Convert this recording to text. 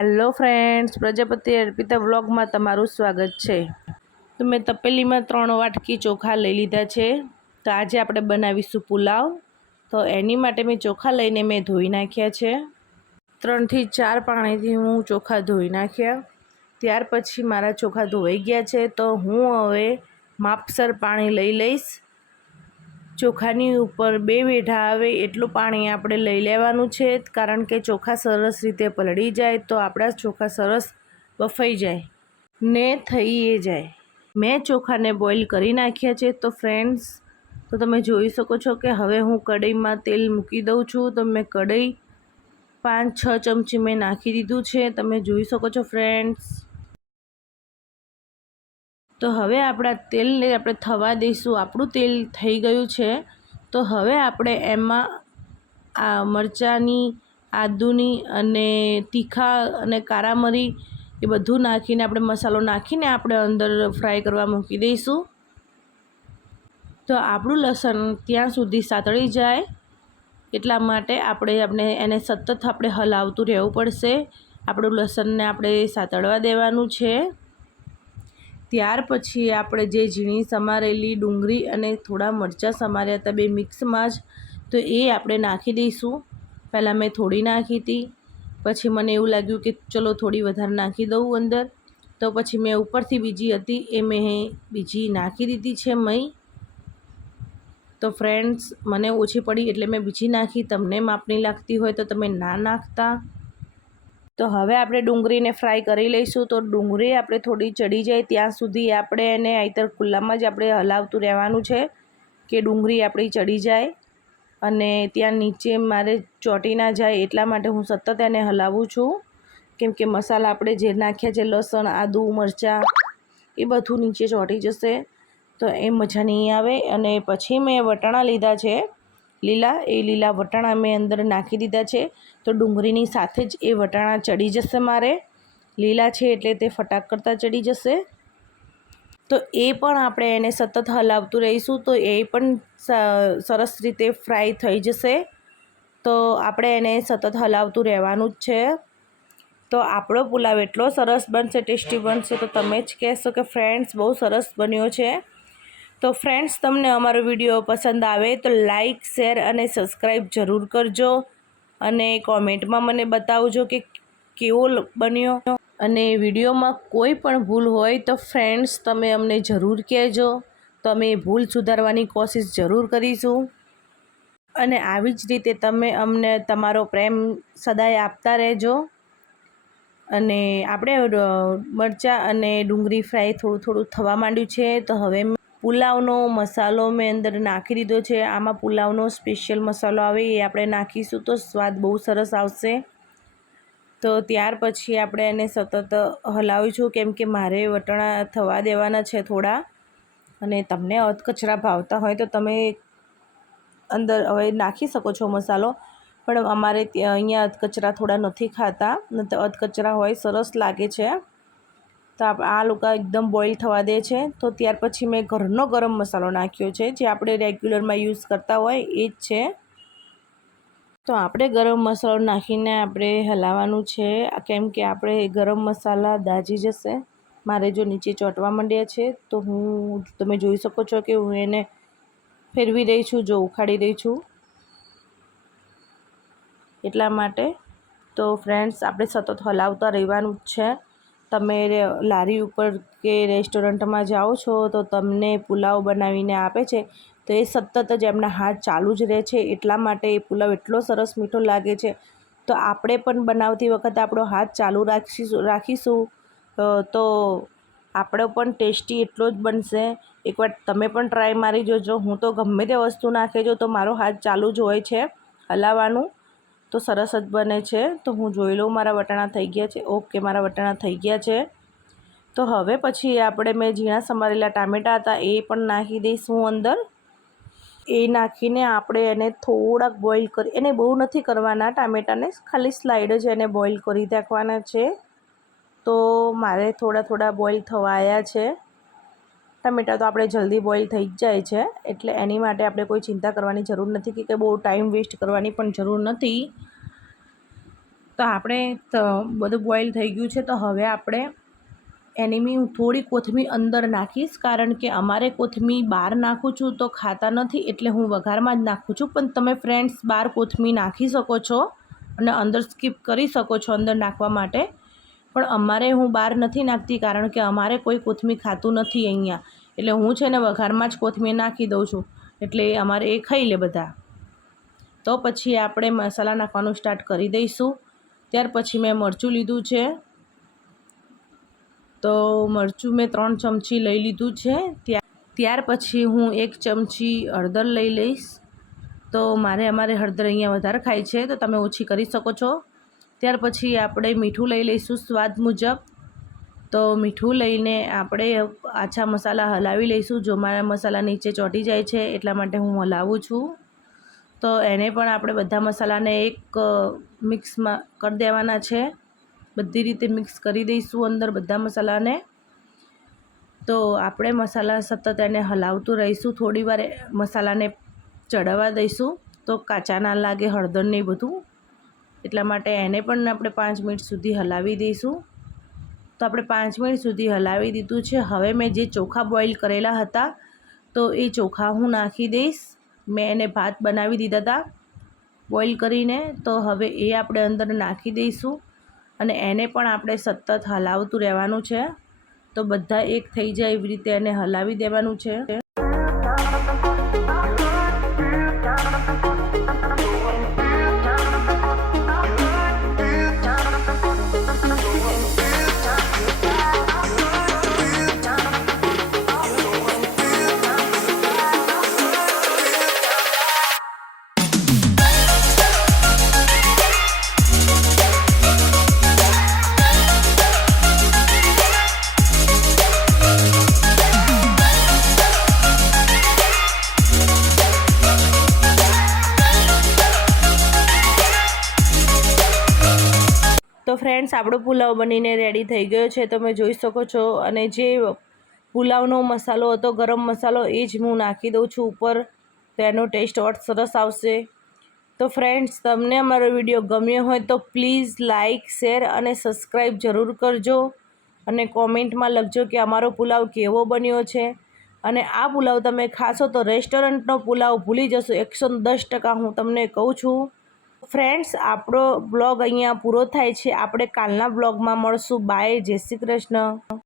Hello friends, Prajapati Arpita વ્લોગમાં તમારું સ્વાગત છે। તો મેં તપેલીમાં 3 વાટકી ચોખા લઈ લીધા છે। તો આજે આપણે બનાવીશું પુલાવ। તો એની માટે મેં ચોખા લઈને મેં ધોઈ નાખ્યા છે। 3 થી 4 પાણીથી હું ચોખા ધોઈ નાખ્યા। ત્યાર પછી મારા ચોખા ધોઈ ગયા છે, તો હું હવે માપસર પાણી લઈ લઈશ। ચોખાની ઉપર 2 વેઢા આવે એટલું પાણી આપણે લઈ લેવાનું છે, કારણ કે ચોખા સરસ રીતે પલળી જાય તો આપણા ચોખા સરસ બફાઈ જાય ને થઈ જાય। મેં ચોખાને બોઇલ કરી નાખ્યા છે। તો ફ્રેન્ડ્સ, તો તમે જોઈ શકો છો કે હવે હું કઢઈમાં તેલ મૂકી દઉં છું। તો મેં કઢઈ 5-6 ચમચી મેં નાખી દીધું છે, તમે જોઈ શકો છો ફ્રેન્ડ્સ। તો હવે આપણા તેલને આપણે થવા દઈશું। આપણું તેલ થઈ ગયું છે, તો હવે આપણે એમાં આ મરચાંની, આદુની અને તીખા અને કારા મરી એ બધું નાખીને આપણે મસાલો નાખીને આપણે અંદર ફ્રાય કરવા મૂકી દઈશું। તો આપણું લસણ ત્યાં સુધી સાતળી જાય એટલા માટે આપણે એને સતત આપણે હલાવતું રહેવું પડશે। આપણું લસણને આપણે સાતળવા દેવાનું છે। ત્યાર પછી આપણે જે ઝીણી સમારેલી ડુંગળી અને થોડા મરચાં સમાર્યા હતા 2 મિક્સમાં જ, તો એ આપણે નાખી દઈશું। પહેલાં મેં થોડી નાખી હતી, પછી મને એવું લાગ્યું કે ચલો થોડી વધારે નાખી દઉં અંદર, તો પછી મેં ઉપરથી બીજી હતી એ મેં બીજી નાખી દીધી છે મઈ। તો ફ્રેન્ડ્સ, મને ઓછી પડી એટલે મેં બીજી નાખી, તમને માપની લાગતી હોય તો તમે ના નાખતા। તો હવે આપણે ડુંગળીને ફ્રાય કરી લઈશું। તો ડુંગળી આપણે થોડી ચડી જાય ત્યાં સુધી આપણે એને આઈતર ખુલ્લામાં જ આપણે હલાવતું રહેવાનું છે કે ડુંગળી આપણી ચડી જાય અને ત્યાં નીચે મારે ચોંટી ના જાય, એટલા માટે હું સતત એને હલાવું છું। કેમ કે મસાલા આપણે જે નાખ્યા છે, લસણ, આદુ, મરચાં, એ બધું નીચે ચોંટી જશે તો એ મજા નહીં આવે। અને પછી મેં વટાણા લીધા છે લીલા, એ લીલા વટાણા મેં અંદર નાખી દીધા છે। તો ડુંગળીની સાથે જ એ વટાણા ચડી જશે મારે, લીલા છે એટલે તે ફટાક કરતાં ચડી જશે। તો એ પણ આપણે એને સતત હલાવતું રહીશું તો એ પણ સરસ રીતે ફ્રાય થઈ જશે। તો આપણે એને સતત હલાવતું રહેવાનું જ છે। તો આપણો પુલાવ એટલો સરસ બનશે, ટેસ્ટી બનશે, તો તમે જ કહેશો કે ફ્રેન્ડ્સ બહુ સરસ બન્યો છે। તો ફ્રેન્ડ્સ, તમને અમારો વિડીયો પસંદ આવે તો લાઈક, શેર અને સબસ્ક્રાઈબ જરૂર કરજો અને કોમેન્ટમાં મને બતાવજો કે કેવો બન્યો। અને વિડીયોમાં કોઈ પણ ભૂલ હોય તો ફ્રેન્ડ્સ તમે અમને જરૂર કહેજો, તો અમે ભૂલ સુધારવાની કોશિશ જરૂર કરીશું। અને આવી જ રીતે તમે અમને તમારો પ્રેમ સદાય આપતા રહેજો। અને આપણે મરચાં અને ડુંગળી ફ્રાય થોડું થવા માંડ્યું છે, તો હવે પુલાવનો મસાલો મેં અંદર નાખી દીધો છે। આમાં પુલાવનો સ્પેશિયલ મસાલો આવે એ આપણે નાખીશું તો સ્વાદ બહુ સરસ આવશે। તો ત્યાર પછી આપણે એને સતત હલાવીશું, કેમ કે મારે વટાણા થવા દેવાના છે થોડા। અને તમને અધકચરા ભાવતા હોય તો તમે અંદર હવે નાખી શકો છો મસાલો, પણ અમારે અહીંયા અધકચરા થોડા નથી ખાતા, નહીં તો અધકચરા હોય સરસ લાગે છે। તો આ લોકો એકદમ બોઇલ થવા દે છે। તો ત્યાર પછી મેં ઘરનો ગરમ મસાલો નાખ્યો છે, જે આપણે રેગ્યુલરમાં યુઝ કરતા હોય એ જ છે। તો આપણે ગરમ મસાલો નાખીને આપણે હલાવવાનું છે, કેમ કે આપણે ગરમ મસાલા દાજી જશે। મારે જો નીચે ચોંટવા માંડ્યા છે, તો તમે જોઈ શકો છો કે હું એને ફેરવી રહી છું, જો ઉખાડી રહી છું એટલા માટે। તો ફ્રેન્ડ્સ, આપણે સતત હલાવતા રહેવાનું જ છે। તમે લારી ઉપર કે રેસ્ટોરન્ટમાં જાઓ છો તો તમને પુલાવ બનાવીને આપે છે, તો એ સતત જ એમના હાથ ચાલુ જ રહે છે, એટલા માટે એ પુલાવ એટલો સરસ મીઠો લાગે છે। તો આપણે પણ બનાવતી વખતે આપણો હાથ ચાલુ રાખીશું તો આપણો પણ ટેસ્ટી એટલો જ બનશે। એકવાર તમે પણ ટ્રાય મારી જોજો। હું તો ગમે તે વસ્તુ નાખી જો તો મારો હાથ ચાલુ જ હોય છે હલાવવાનું, તો સરસ જ બને છે। તો હું જોઈ લઉં મારા વટાણા થઈ ગયા છે। ઓકે, મારા વટાણા થઈ ગયા છે। તો હવે પછી આપણે મેં ઝીણા સમારેલા ટામેટાં હતા એ પણ નાખી દઈશું અંદર। એ નાખીને આપણે એને થોડાક બોઇલ કરી, એને બહુ નથી કરવાના ટામેટાને, ખાલી સ્લાઇડ જ એને બોઇલ કરી નાખવાના છે। તો મારે થોડા બોઇલ થવા આવ્યા છે। ટામેટાં તો આપણે જલ્દી બોઇલ થઈ જ જાય છે, એટલે એની માટે આપણે કોઈ ચિંતા કરવાની જરૂર નથી કે બહુ ટાઈમ વેસ્ટ કરવાની પણ જરૂર નથી। તો આપણે બધું બોઇલ થઈ ગયું છે. તો હવે આપણે એની હું થોડી કોથમીર અંદર નાખીશ, કારણ કે અમારે કોથમીર બહાર નાખું છું તો ખાતા નથી, એટલે હું વઘારમાં જ નાખું છું. પણ તમે ફ્રેન્ડ્સ બહાર કોથમીર નાખી શકો છો અને અંદર સ્કીપ કરી શકો છો અંદર નાખવા માટે. પણ અમારે હું બહાર નથી નાખતી, કારણ કે અમારે કોઈ કોથમીર ખાતું નથી અહીંયા, એટલે હું છે ને વઘારમાં જ કોથમીર નાખી દઉં છું, એટલે અમારે એ ખાઈ લે બધા. તો પછી આપણે મસાલા નાખવાનું સ્ટાર્ટ કરી દઈશું. ત્યાર પછી મેં મરચું લીધું છે, તો મરચું મેં 3 ચમચી લઈ લીધું છે. ત્યાર પછી હું 1 ચમચી હળદર લઈ લઈશ. તો અમારે હળદર અહીંયા વધારે ખાય છે, તો તમે ઓછી કરી શકો છો. ત્યાર પછી આપણે મીઠું લઈ લઈશું સ્વાદ મુજબ. તો મીઠું લઈને આપણે આછા મસાલા હલાવી લઈશું. જો મારા મસાલા નીચે ચોંટી જાય છે એટલા માટે હું હલાવું છું. તો એને પણ આપણે બધા મસાલાને એક મિક્સમાં કરી દેવાના છે. બધી રીતે મિક્સ કરી દઈશું અંદર બધા મસાલાને. તો આપણે મસાલા સતત એને હલાવતું રહીશું, થોડી વાર મસાલાને ચડવા દઈશું તો કાચા ના લાગે હળદર ને બધું, એટલા માટે એને પણ આપણે 5 મિનિટ સુધી હલાવી દઈશું. તો આપણે 5 મિનિટ સુધી હલાવી દીધું છે. હવે મેં જે ચોખા બોઇલ કરેલા હતા તો એ ચોખા હું નાખી દઈશ. મેં એને ભાત બનાવી દીધા હતા બોઇલ કરીને, તો હવે એ આપણે અંદર નાખી દઈશું અને એને પણ આપણે સતત હલાવતું રહેવાનું છે. તો બધા એક થઈ જાય એવી રીતે એને હલાવી દેવાનું છે. તો ફ્રેન્ડ્સ, આપણો પુલાવ બનીને રેડી થઈ ગયો છે, તમે જોઈ શકો છો. અને જે પુલાવનો મસાલો હતો ગરમ મસાલો એ જ હું નાખી દઉં છું ઉપર, તો એનો ટેસ્ટ ઓર સરસ આવશે. તો ફ્રેન્ડ્સ, તમને અમારો વિડીયો ગમ્યો હોય તો પ્લીઝ લાઇક, શેર અને સબસ્ક્રાઈબ જરૂર કરજો. અને કોમેન્ટમાં લખજો કે અમારો પુલાવ કેવો બન્યો છે. અને આ પુલાવ તમે ખાશો તો રેસ્ટોરન્ટનો પુલાવ ભૂલી જશો, 110% હું તમને કહું છું. ફ્રેન્ડ્સ, આપણો બ્લોગ અહીંયા પૂરો થાય છે. આપણે કાલના બ્લોગમાં મળશું. બાય, જય શ્રી કૃષ્ણ.